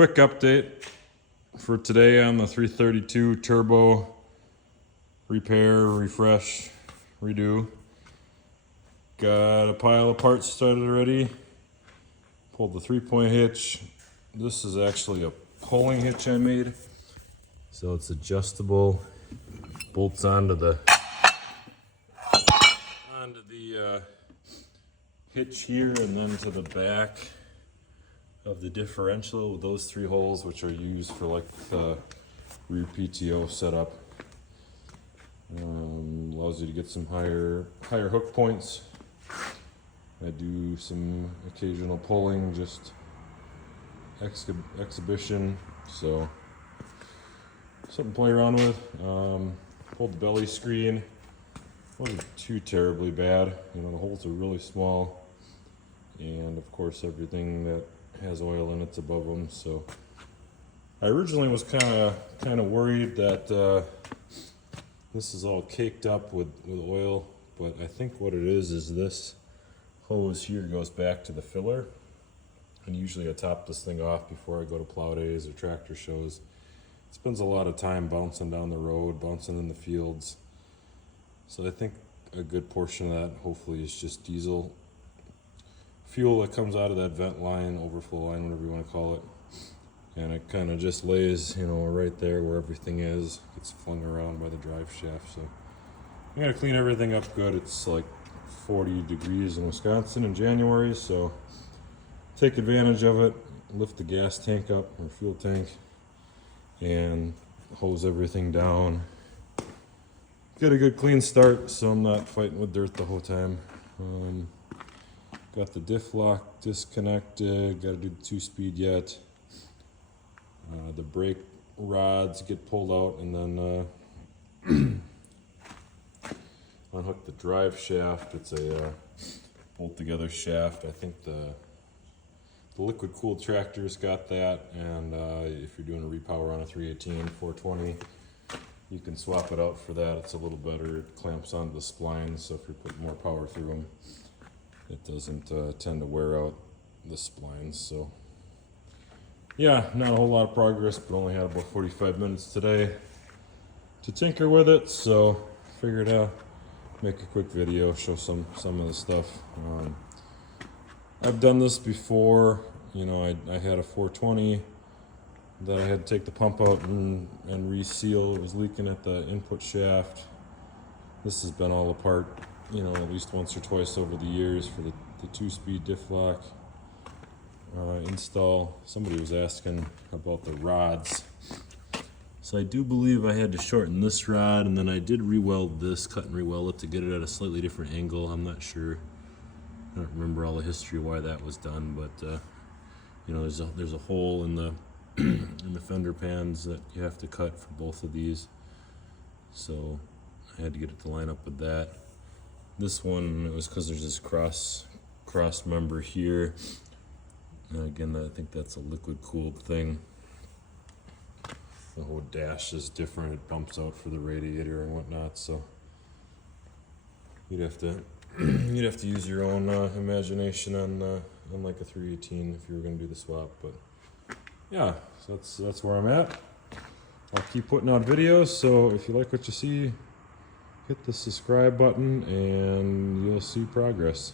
Quick update for today on the 332 turbo repair, refresh, redo. Got a pile of parts started already. Pulled the 3-point hitch. This is actually a pulling hitch I made. So it's adjustable, bolts onto the hitch here and then to the back of the differential with those 3 holes, which are used for like the rear PTO setup. Allows you to get some higher hook points. I do some occasional pulling, just exhibition, so something to play around with. Pulled the belly screen. Wasn't too terribly bad. You know, the holes are really small, and of course everything that has oil in it's above them. So I originally was kind of worried that this is all caked up with oil, but I think what it is this hose here goes back to the filler, and usually I top this thing off before I go to plow days or tractor shows. It spends a lot of time bouncing down the road, bouncing in the fields. So I think a good portion of that hopefully is just diesel fuel that comes out of that vent line, overflow line, whatever you want to call it. And it kind of just lays, you know, right there where everything is. Gets flung around by the drive shaft. So I gotta clean everything up good. It's like 40 degrees in Wisconsin in January, so take advantage of it. Lift the gas tank up, or fuel tank, and hose everything down. Get a good clean start so I'm not fighting with dirt the whole time. Got the diff lock disconnected, got to do the 2-speed yet. The brake rods get pulled out, and then unhook the drive shaft. It's a bolt together shaft. I think the liquid cooled tractor's got that, and if you're doing a repower on a 318 420, you can swap it out for that. It's a little better. It clamps onto the splines, so if you're putting more power through them, it doesn't tend to wear out the splines. So yeah, not a whole lot of progress, but only had about 45 minutes today to tinker with it, so figured I'd make a quick video, show some of the stuff. I've done this before. You know, I had a 420 that I had to take the pump out and reseal. It was leaking at the input shaft. This has been all apart, you know, at least once or twice over the years for the 2-speed diff lock install. Somebody was asking about the rods. So I do believe I had to shorten this rod, and then I did re-weld this, cut and re-weld it to get it at a slightly different angle. I'm not sure. I don't remember all the history why that was done, but you know, there's a hole in the in the fender pans that you have to cut for both of these. So I had to get it to line up with that. This one, it was because there's this cross member here. And again, I think that's a liquid cooled thing. The whole dash is different. It bumps out for the radiator and whatnot. So you'd have to use your own imagination on like a 318 if you were going to do the swap. But yeah, so that's where I'm at. I'll keep putting out videos. So if you like what you see, hit the subscribe button and you'll see progress.